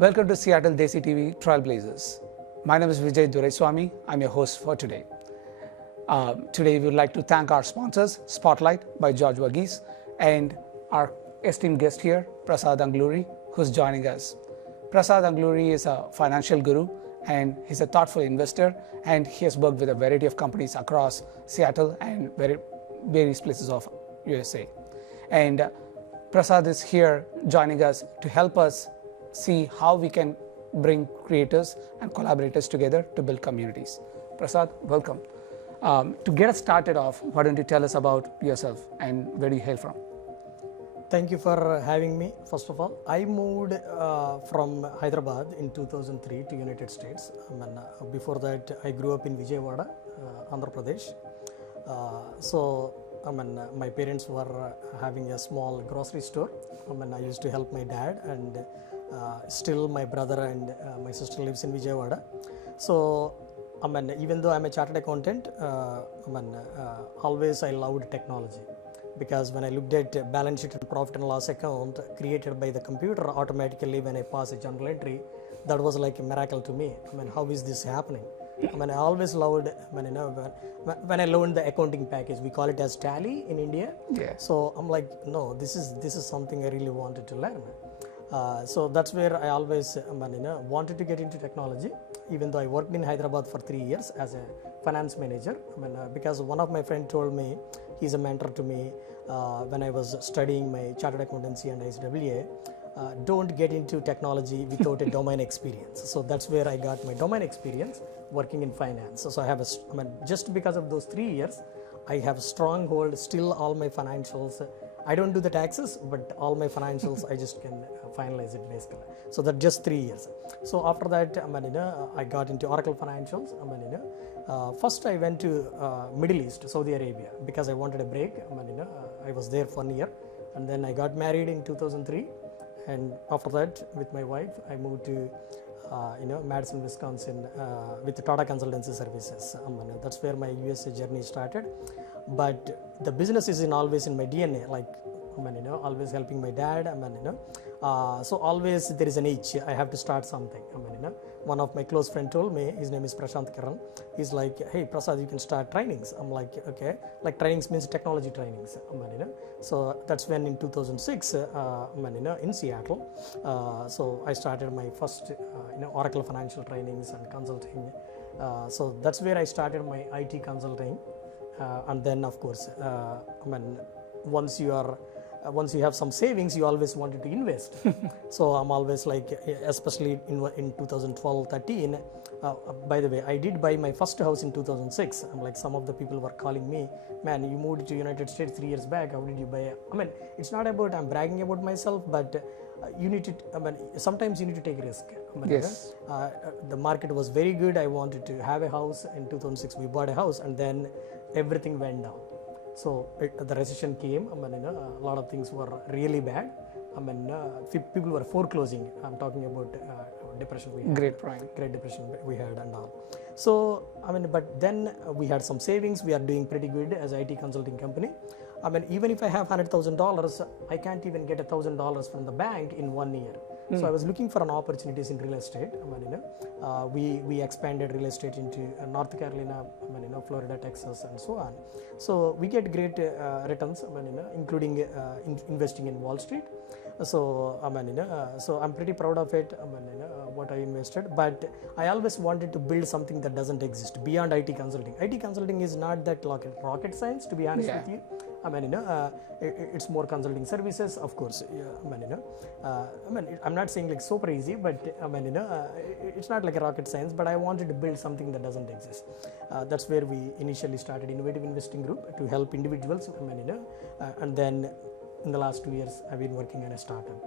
Welcome to Seattle SDTV Trailblazers. My name is Vijay. I'm your host for today. Today we would like to thank our sponsors, Spotlight by George Verghese, and our esteemed guest here, Prasad Anguluri, who's joining us. Prasad Anguluri is a financial guru and he's a thoughtful investor, and he has worked with a variety of companies across Seattle and various places of USA. And Prasad is here joining us to help us see how we can bring creators and collaborators together to build communities. Prasad, welcome. To get us started off, why don't you tell us about yourself and where do you hail from? Thank you for having me. First of all, I moved from Hyderabad in 2003 to United States. Before that, I grew up in Vijay, Andhra Pradesh. My parents were having a small grocery store. I used to help my dad, and still my brother and my sister lives in Vijayawada. So, even though I'm a chartered accountant, always I loved technology, because when I looked at balance sheet and profit and loss account created by the computer automatically when I pass a journal entry, that was like a miracle to me. How is this happening? I always loved, when I learned the accounting package, we call it as Tally in India. Yeah. So I'm like, no, this is something I really wanted to learn. So that's where I always wanted to get into technology, even though I worked in Hyderabad for 3 years as a finance manager. Because one of my friends told me, he's a mentor to me when I was studying my chartered accountancy and ICWA, don't get into technology without a domain experience. So that's where I got my domain experience working in finance. So I have just because of those 3 years, I have a strong hold. Still all my financials, I don't do the taxes, but all my financials I just can finalize it basically. So that just 3 years. So after that, I got into Oracle Financials. First I went to Middle East, Saudi Arabia, because I wanted a break. I was there for 1 year, and then I got married in 2003. And after that, with my wife, I moved to Madison, Wisconsin, with Tata Consultancy Services. That's where my USA journey started. But the business is always in my DNA, like always helping my dad. So always there is an itch. I have to start something. One of my close friend told me, his name is Prasad. He's like, hey Prasad, you can start trainings. I'm like, okay. Like trainings means technology trainings. So that's when in 2006, in Seattle. So I started my first, Oracle financial trainings and consulting. So that's where I started my IT consulting. And then of course, once you have some savings, you always wanted to invest. So I'm always like, especially in 2012-13, by the way, I did buy my first house in 2006. I'm like, some of the people were calling me, man, you moved to United States 3 years back, how did you buy it's not about I'm bragging about myself, but you need to, sometimes you need to take a risk. Yes. The market was very good. I wanted to have a house. In 2006 we bought a house, and then everything went down. So the recession came. A lot of things were really bad. People were foreclosing. I'm talking about depression we had. Great Depression we had and all. So but then we had some savings. We are doing pretty good as IT consulting company. Even if I have $100,000, I can't even get $1,000 from the bank in 1 year. So I was looking for an opportunities in real estate. We expanded real estate into North Carolina, Florida, Texas, and so on. So we get great returns, including investing in Wall Street. So so I'm pretty proud of it. What I invested, but I always wanted to build something that doesn't exist beyond IT consulting. IT consulting is not that rocket science, to be honest with you. It's more consulting services, of course. I'm not saying like super easy, but it's not like a rocket science. But I wanted to build something that doesn't exist. That's where we initially started Innovative Investing Group to help individuals. And then in the last 2 years, I've been working on a startup,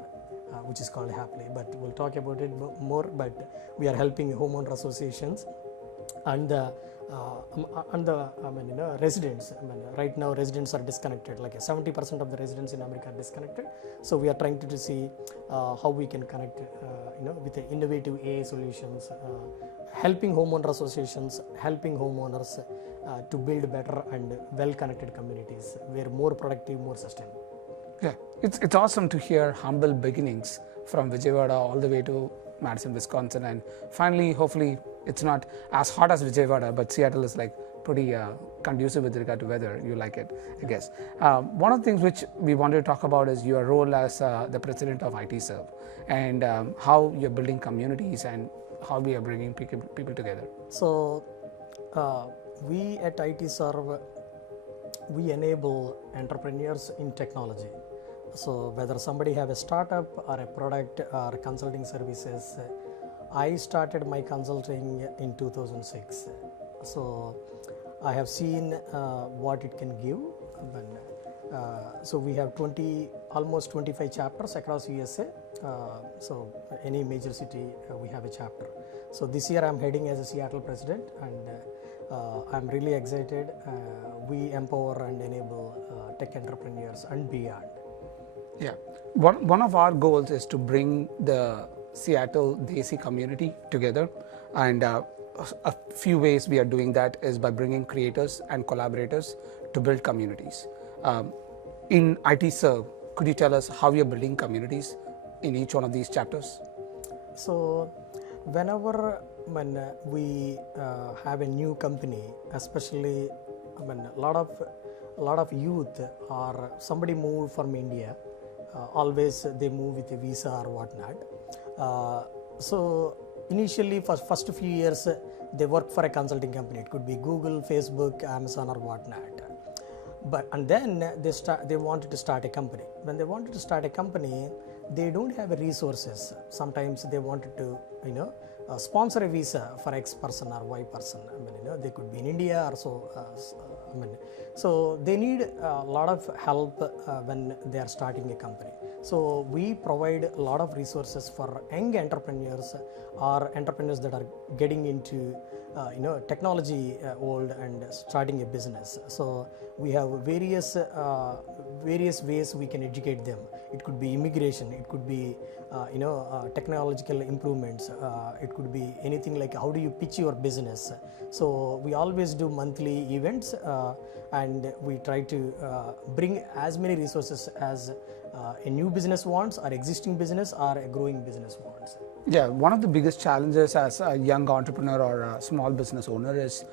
which is called Haply. But we'll talk about it more. But we are helping homeowner associations and the residents. Right now residents are disconnected. Like 70% of the residents in America are disconnected. So we are trying to see how we can connect, with the innovative AI solutions, helping homeowner associations, helping homeowners to build better and well-connected communities where more productive, more sustainable. Yeah, it's awesome to hear humble beginnings from Vijayawada all the way to Madison, Wisconsin, and finally, hopefully, it's not as hot as Vijayawada, but Seattle is like pretty conducive with regard to weather. You like it, I guess. One of the things which we wanted to talk about is your role as the president of ITSERVE and how you're building communities and how we are bringing people together. So, we at ITSERVE, we enable entrepreneurs in technology. So, whether somebody have a startup or a product or consulting services, I started my consulting in 2006. So, I have seen what it can give. So we have almost 25 chapters across USA. So any major city we have a chapter. So this year I'm heading as a Seattle president, and I'm really excited. We empower and enable tech entrepreneurs and beyond. Yeah, one of our goals is to bring the Seattle Desi community together, and a few ways we are doing that is by bringing creators and collaborators to build communities. In ITSERVE, could you tell us how you're building communities in each one of these chapters? So, when we have a new company, especially a lot of youth or somebody moved from India, always they move with a visa or whatnot. So initially, for first few years, they work for a consulting company. It could be Google, Facebook, Amazon, or whatnot. And then they wanted to start a company. When they wanted to start a company, they don't have resources. Sometimes they wanted to, sponsor a visa for X person or Y person. They could be in India or so. So they need a lot of help when they are starting a company. So we provide a lot of resources for young entrepreneurs or entrepreneurs that are getting into technology world and starting a business. So we have various ways we can educate them. It could be immigration, it could be technological improvements, it could be anything like how do you pitch your business. So we always do monthly events and we try to bring as many resources as a new business wants, or existing business, or a growing business wants. Yeah, one of the biggest challenges as a young entrepreneur or a small business owner is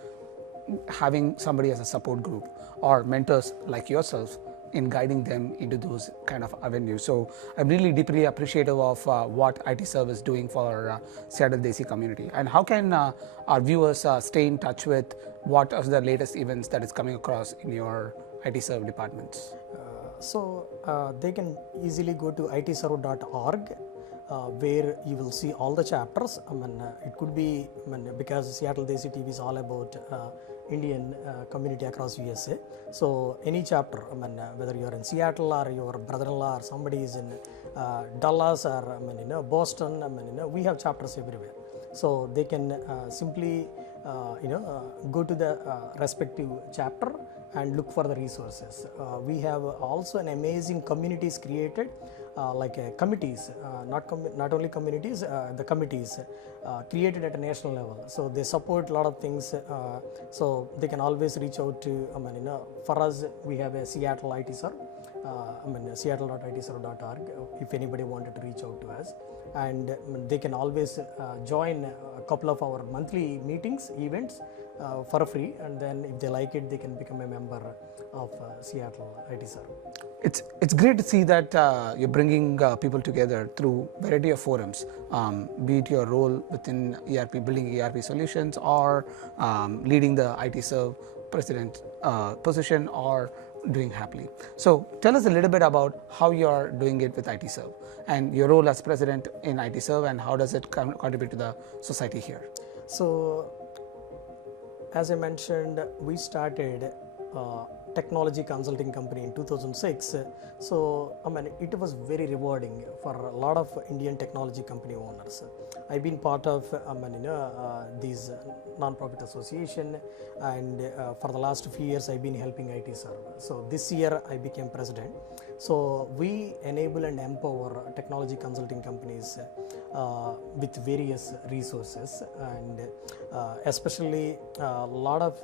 having somebody as a support group or mentors like yourself in guiding them into those kind of avenues. So I'm really deeply appreciative of what ITSERVE is doing for Seattle Desi community. And how can our viewers stay in touch with what are the latest events that is coming across in your ITSERVE departments? So they can easily go to itserve.org. Where you will see all the chapters. It could be because Seattle Desi TV is all about Indian community across USA. So any chapter, whether you are in Seattle or your brother-in-law or somebody is in Dallas or Boston, we have chapters everywhere. So they can simply go to the respective chapter and look for the resources. We have also an amazing communities created, like committees, not only communities, the committees created at a national level. So they support a lot of things. So they can always reach out to, for us, we have a Seattle ITSERVE, seattle.itserve.org, if anybody wanted to reach out to us. And they can always join a couple of our monthly meetings, events, for free, and then if they like it, they can become a member of Seattle ITSERVE. It's great to see that you're bringing people together through variety of forums, be it your role within ERP, building ERP solutions, or leading the ITSERVE president position, or doing Haply. So tell us a little bit about how you're doing it with ITSERVE and your role as president in ITSERVE, and how does it contribute to the society here? So as I mentioned, we started technology consulting company in 2006. So it was very rewarding for a lot of Indian technology company owners. I've been part of these non-profit association, and for the last few years I've been helping ITSERVE. So this year I became president. So we enable and empower technology consulting companies with various resources, and especially a lot of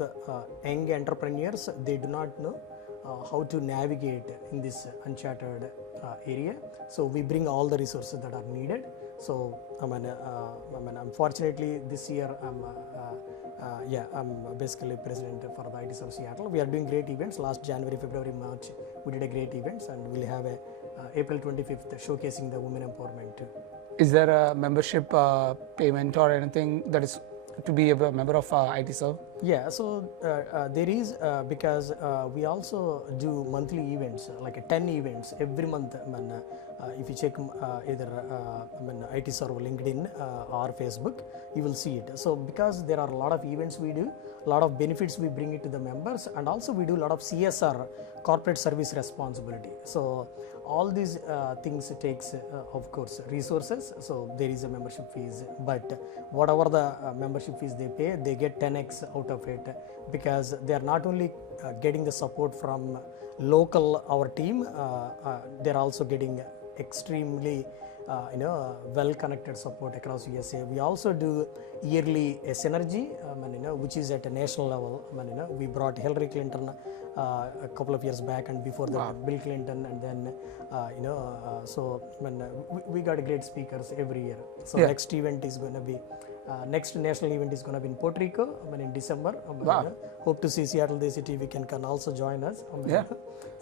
young entrepreneurs, they do not know how to navigate in this uncharted area. So we bring all the resources that are needed So unfortunately this year I'm basically president for the ITSERVE Seattle. We are doing great events. Last January, February, March, we did a great events, and we'll have a April 25th showcasing the women empowerment too. Is there a membership payment or anything that is to be a member of ITSERVE? Yeah, so there is because we also do monthly events, like 10 events every month. If you check either ITSERVE LinkedIn or Facebook, you will see it. So because there are a lot of events we do, a lot of benefits we bring it to the members, and also we do a lot of CSR, corporate service responsibility. So all these things takes of course resources, so there is a membership fees, but whatever the membership fees they pay, they get 10x out of it, because they are not only getting the support from local our team, they're also getting extremely well connected support across USA. We also do yearly a synergy, which is at a national level. We brought Hillary Clinton a couple of years back, and before that Bill Clinton, and then we got great speakers every year. So next event is going to be next national event is going to be in Puerto Rico in December. Hope to see Seattle SDTV can also join us.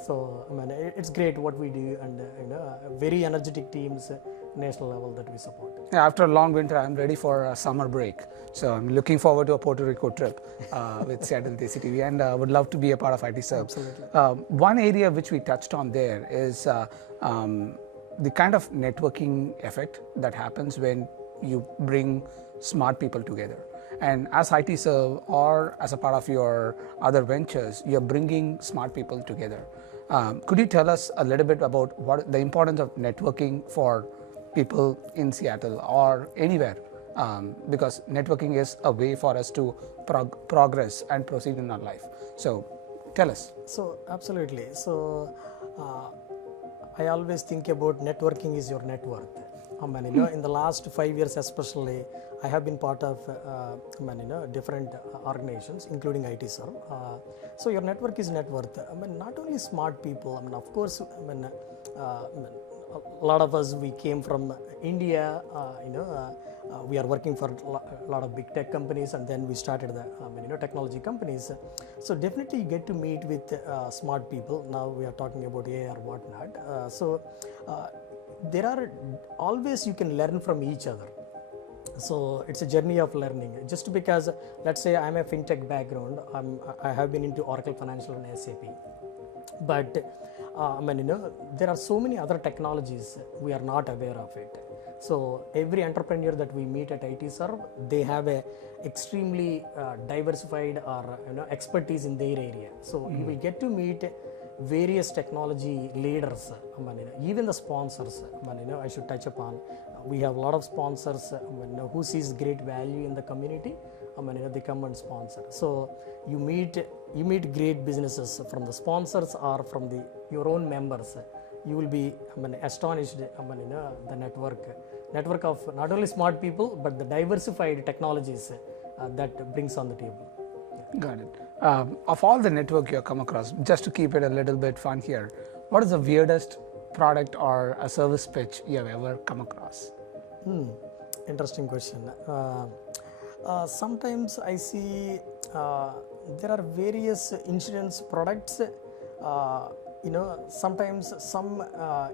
So it's great what we do, and very energetic teams national level that we support. Yeah, after a long winter, I'm ready for a summer break. So I'm looking forward to a Puerto Rico trip with Seattle SDTV, and would love to be a part of ITSERVE. Absolutely. One area which we touched on there is the kind of networking effect that happens when you bring smart people together. And as ITSERVE or as a part of your other ventures, you're bringing smart people together. Could you tell us a little bit about what the importance of networking for people in Seattle or anywhere? Because networking is a way for us to progress and proceed in our life. So tell us. So absolutely. So I always think about networking is your net worth. In the last 5 years especially, I have been part of different organizations, including ITSERVE. So your network is net worth. Not only smart people. Of course, a lot of us, we came from India. We are working for a lot of big tech companies, and then we started the technology companies. So definitely you get to meet with smart people. Now we are talking about AI or whatnot. There are always you can learn from each other. So it's a journey of learning. Just because, let's say I'm a fintech background, I have been into Oracle Financial and SAP, but there are so many other technologies we are not aware of it. So every entrepreneur that we meet at ITSERVE, they have a extremely diversified or expertise in their area. So you will get to meet various technology leaders, even the sponsors. I should touch upon. We have a lot of sponsors who sees great value in the community. They come and sponsor. So you meet great businesses from the sponsors or from your own members. You will be astonished. The network of not only smart people but the diversified technologies that brings on the table. Got it. Of all the network you have come across, just to keep it a little bit fun here, what is the weirdest product or a service pitch you have ever come across? Interesting question. Sometimes I see there are various insurance products. Sometimes some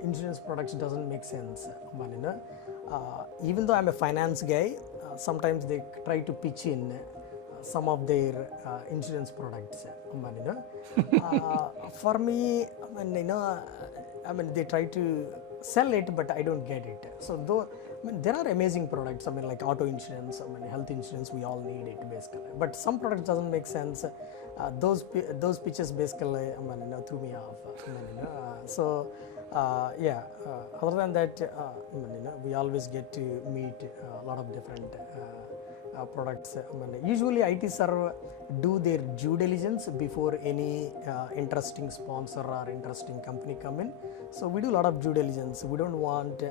insurance products doesn't make sense. Even though I'm a finance guy, sometimes they try to pitch in some of their insurance products. For me, they try to sell it, but I don't get it. So there are amazing products. Like auto insurance, health insurance, we all need it basically. But some products doesn't make sense. Those pitches basically threw me off. Other than that, we always get to meet a lot of different products. Usually ITSERVE do their due diligence before any interesting sponsor or interesting company come in. So we do a lot of due diligence. We don't want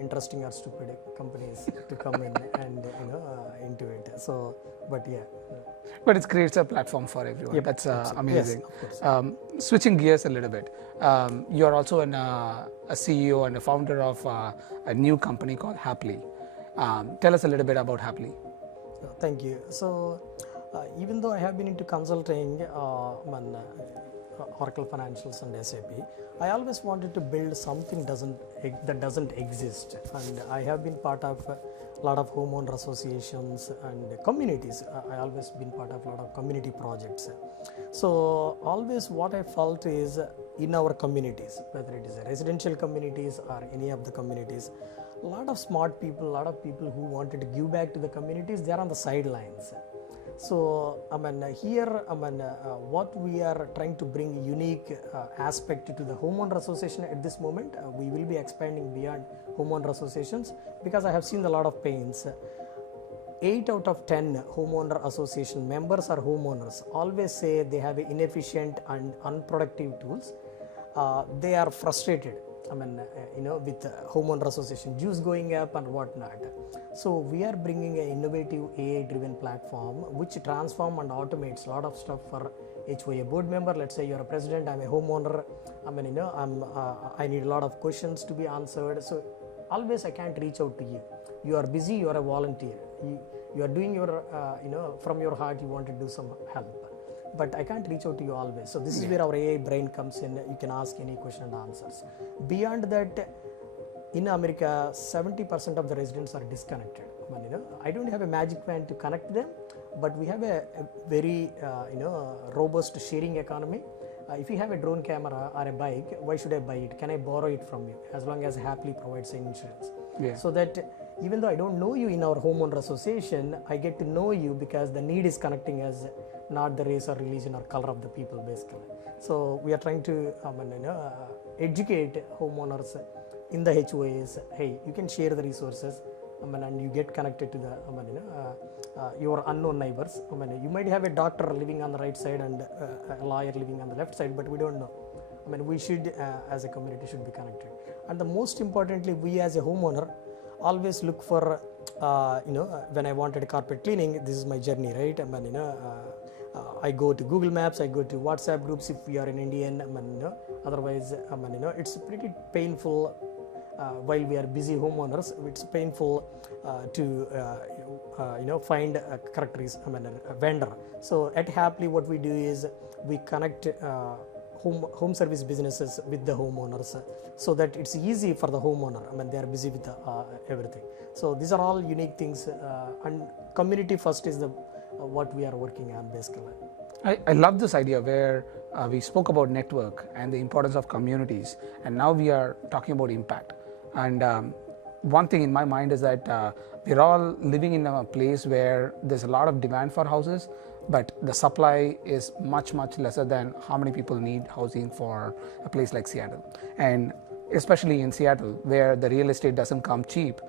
interesting or stupid companies to come in and into it. So, but yeah. But it creates a platform for everyone. Yep, That's absolutely. amazing. Yes, of course. Switching gears a little bit, you are also a CEO and a founder of a new company called Haply. Tell us a little bit about Haply. Thank you. So, even though I have been into consulting, Oracle Financials and SAP, I always wanted to build something that doesn't exist, and I have been part of a lot of homeowner associations and communities. I always been part of a lot of community projects. So always what I felt is in our communities, whether it is a residential communities or any of the communities, a lot of smart people, a lot of people who wanted to give back to the communities, they are on the sidelines. So, what we are trying to bring a unique aspect to the homeowner association at this moment. We will be expanding beyond homeowner associations because I have seen a lot of pains. 8 out of 10 homeowner association members or homeowners always say they have inefficient and unproductive tools. They are frustrated. With homeowner association dues going up and whatnot. So we are bringing an innovative AI-driven platform which transform and automates a lot of stuff for HOA board member. Let's say you're a president, I'm a homeowner. I need a lot of questions to be answered. So always I can't reach out to you. You are busy. You are a volunteer. You are doing your from your heart. You want to do some help. But I can't reach out to you always. So this is where our AI brain comes in. You can ask any question and answers. Beyond that, in America, 70% of the residents are disconnected. I don't have a magic wand to connect them, but we have a very robust sharing economy. If you have a drone camera or a bike, why should I buy it? Can I borrow it from you? As long as Haply provides insurance. Yeah. So that even though I don't know you in our homeowner association, I get to know you because the need is connecting us, not the race or religion or color of the people basically. So we are trying to educate homeowners in the HOAs. Hey, you can share the resources and you get connected to the your unknown neighbors. You might have a doctor living on the right side and a lawyer living on the left side, but we don't know. We should as a community should be connected. And the most importantly, we as a homeowner always look for when I wanted carpet cleaning, this is my journey, right? I go to Google Maps, I go to WhatsApp groups if we are an Indian. Otherwise, it's pretty painful while we are busy homeowners. It's painful to find a correct a vendor. So at Haply, what we do is we connect home service businesses with the homeowners so that it's easy for the homeowner. They are busy with everything. So these are all unique things, and community first is the what we are working on basically. I love this idea where we spoke about network and the importance of communities, and now we are talking about impact. And one thing in my mind is that we're all living in a place where there's a lot of demand for houses, but the supply is much lesser than how many people need housing for a place like Seattle. And especially in Seattle, where the real estate doesn't come cheap,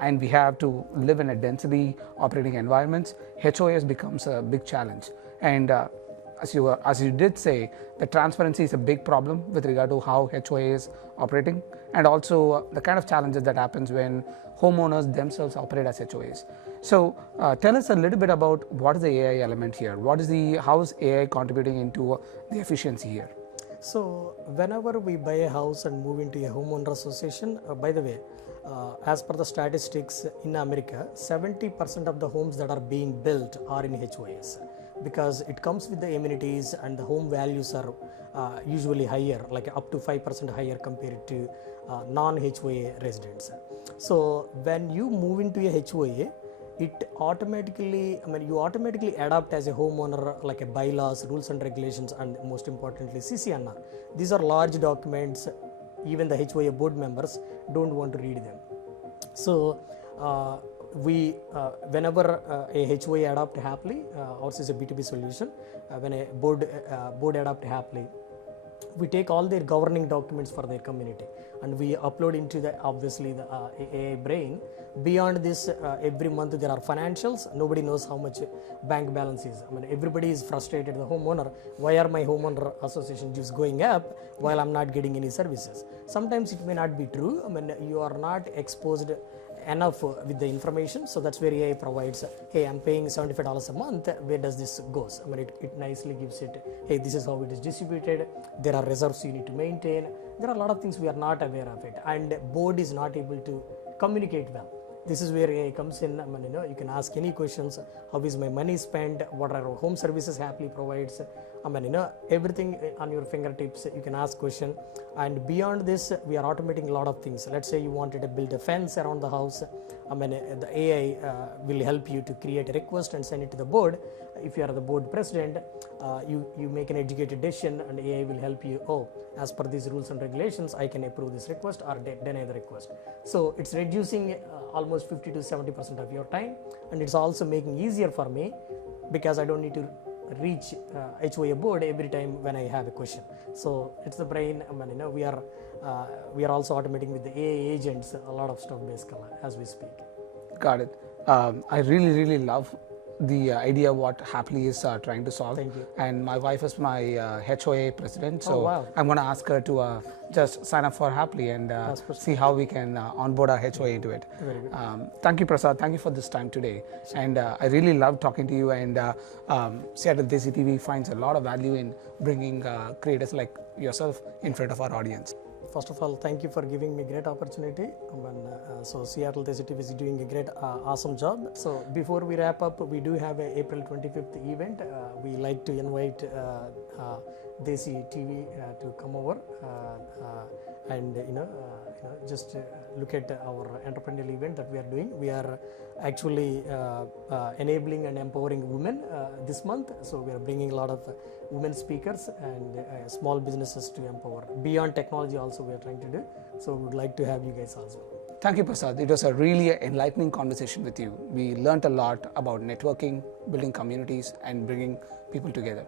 and we have to live in a densely operating environments, HOAs becomes a big challenge. And as you did say, the transparency is a big problem with regard to how HOA is operating, and also the kind of challenges that happens when homeowners themselves operate as HOAs. So tell us a little bit about what is the AI element here. How is AI contributing into the efficiency here? So whenever we buy a house and move into a homeowner association, by the way, as per the statistics in America, 70% of the homes that are being built are in HOAs because it comes with the amenities and the home values are usually higher, like up to 5% higher compared to non-HOA residents. So when you move into a HOA, it automatically, you automatically adapt as a homeowner, like a bylaws, rules and regulations, and most importantly, CCNR. These are large documents. Even the HOA board members don't want to read them. So whenever a HOA adopt Haply, ours is a B2B solution. When a board adopt Haply, we take all their governing documents for their community and we upload into the obviously the AI brain. Beyond this, every month there are financials. Nobody knows how much bank balance is. I mean, everybody is frustrated. The homeowner, why are my homeowner association dues going up while I'm not getting any services? Sometimes it may not be true. I mean, you are not exposed enough with the information, so that's where AI provides, hey, I'm paying $75 a month, where does this goes? I mean, it nicely gives it, hey, this is how it is distributed, there are reserves you need to maintain, there are a lot of things we are not aware of it, and board is not able to communicate well. This is where AI comes in. I mean, you can ask any questions. How is my money spent? What are our home services Haply provides? I mean, everything on your fingertips. You can ask question. And beyond this, we are automating a lot of things. Let's say you wanted to build a fence around the house. I mean, the AI will help you to create a request and send it to the board. If you are the board president, you make an educated decision, and AI will help you. Oh, as per these rules and regulations, I can approve this request or deny the request. So it's reducing almost 50 to 70% of your time, and it's also making easier for me because I don't need to reach HOA board every time when I have a question. So it's the brain. I mean, we are also automating with the AI agents a lot of stuff basically as we speak. Got it. I really love the idea what Haply is trying to solve. Thank you. And my wife is my HOA president, so wow. I'm going to ask her to just sign up for Haply and see how we can onboard our HOA into it. Very good. Thank you, Prasad. Thank you for this time today. Sure. And I really love talking to you, and Seattle Desi TV finds a lot of value in bringing creators like yourself in front of our audience. First of all, thank you for giving me great opportunity. So Seattle Desi TV is doing a great, awesome job. So before we wrap up, we do have a April 25th event. We like to invite Desi TV to come over and just look at our entrepreneurial event that we are doing. We are actually enabling and empowering women this month. So we are bringing a lot of women speakers and small businesses to empower. Beyond technology also we are trying to do. So we would like to have you guys also. Thank you, Prasad. It was a really enlightening conversation with you. We learned a lot about networking, building communities, and bringing people together.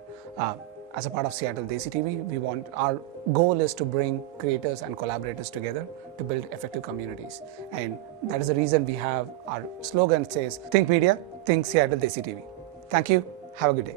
As a part of Seattle Desi TV, our goal is to bring creators and collaborators together to build effective communities. And that is the reason we have our slogan says, think media, think Seattle Desi TV. Thank you. Have a good day.